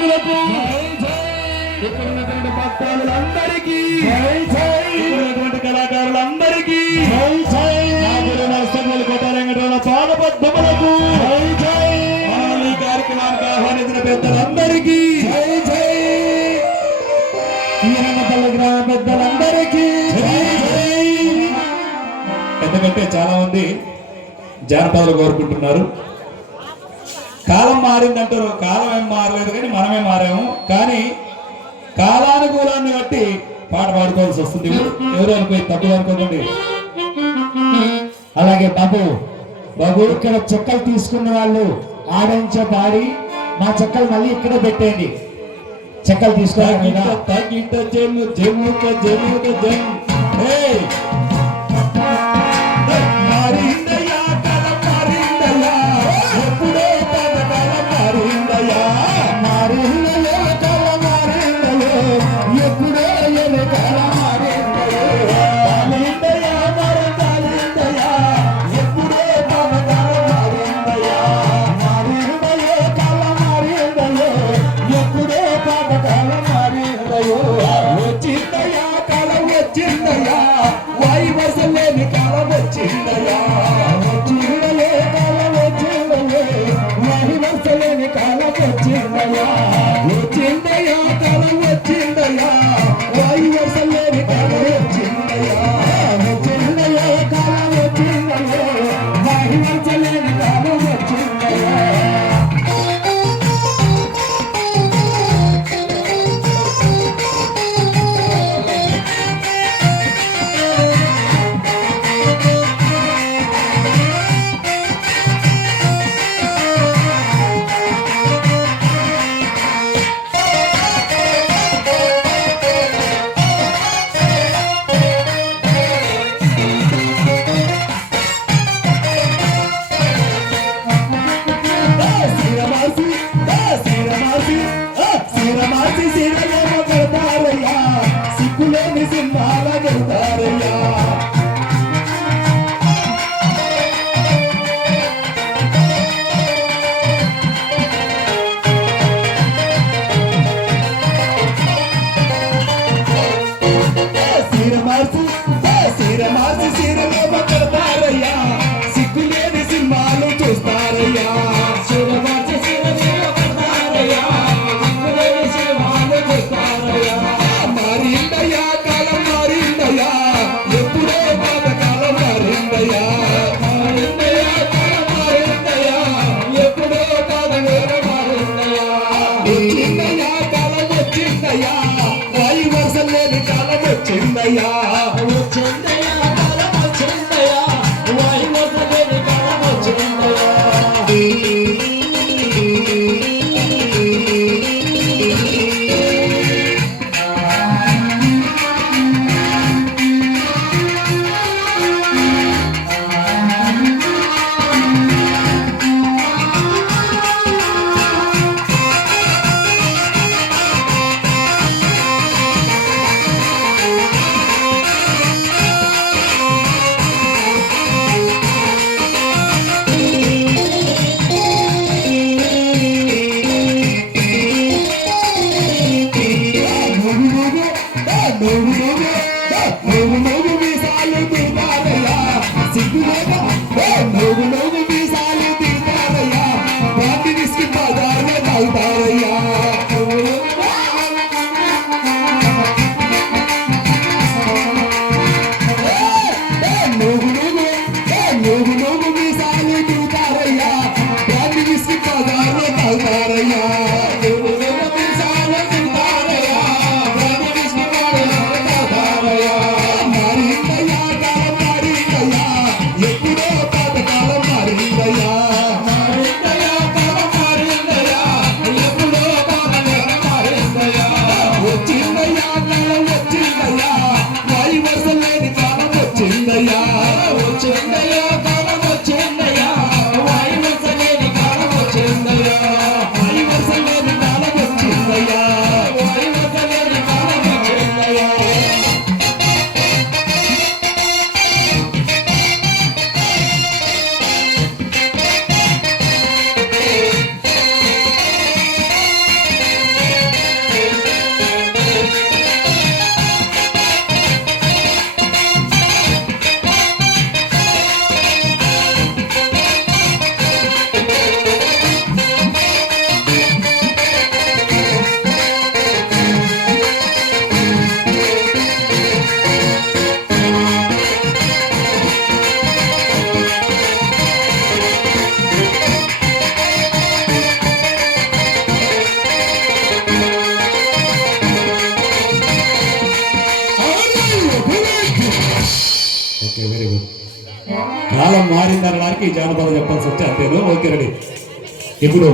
నాయకులకు ఇక్కడ ఉన్నటువంటి కళాకారులందరికీ. నరసింహులు కార్యక్రమానికి ఆహ్వానించిన పెద్దలందరికీ. ఈరన్నపల్లి గ్రామ పెద్దలందరికీ. ఎందుకంటే చాలా మంది జానపదాలు కోరుకుంటున్నారు. కాలం మారిందంటారు. కాలం ఏం మారలేదు కానీ మనమే మారాము. కానీ కాలానుకూలాన్ని బట్టి పాట పాడుకోవాల్సి వస్తుంది. ఎవరు అనుకోయి తప్పు అనుకోకండి. అలాగే బాబు బాబు ఇక్కడ చెక్కలు తీసుకున్న వాళ్ళు ఆడించే పాడి మా చెక్కలు మళ్ళీ ఇక్కడ పెట్టేయండి. చెక్కలు తీసుకోవాలి Allah சிந்தால கொடுத்தாரையா లేని కాలం వచ్చిందయ్యా Música వెరీ గుడ్ కాలం మారిందనడానికి ఈ జానపదం చెప్పాల్సి వచ్చే అంతేను? Okay ready. ఇప్పుడు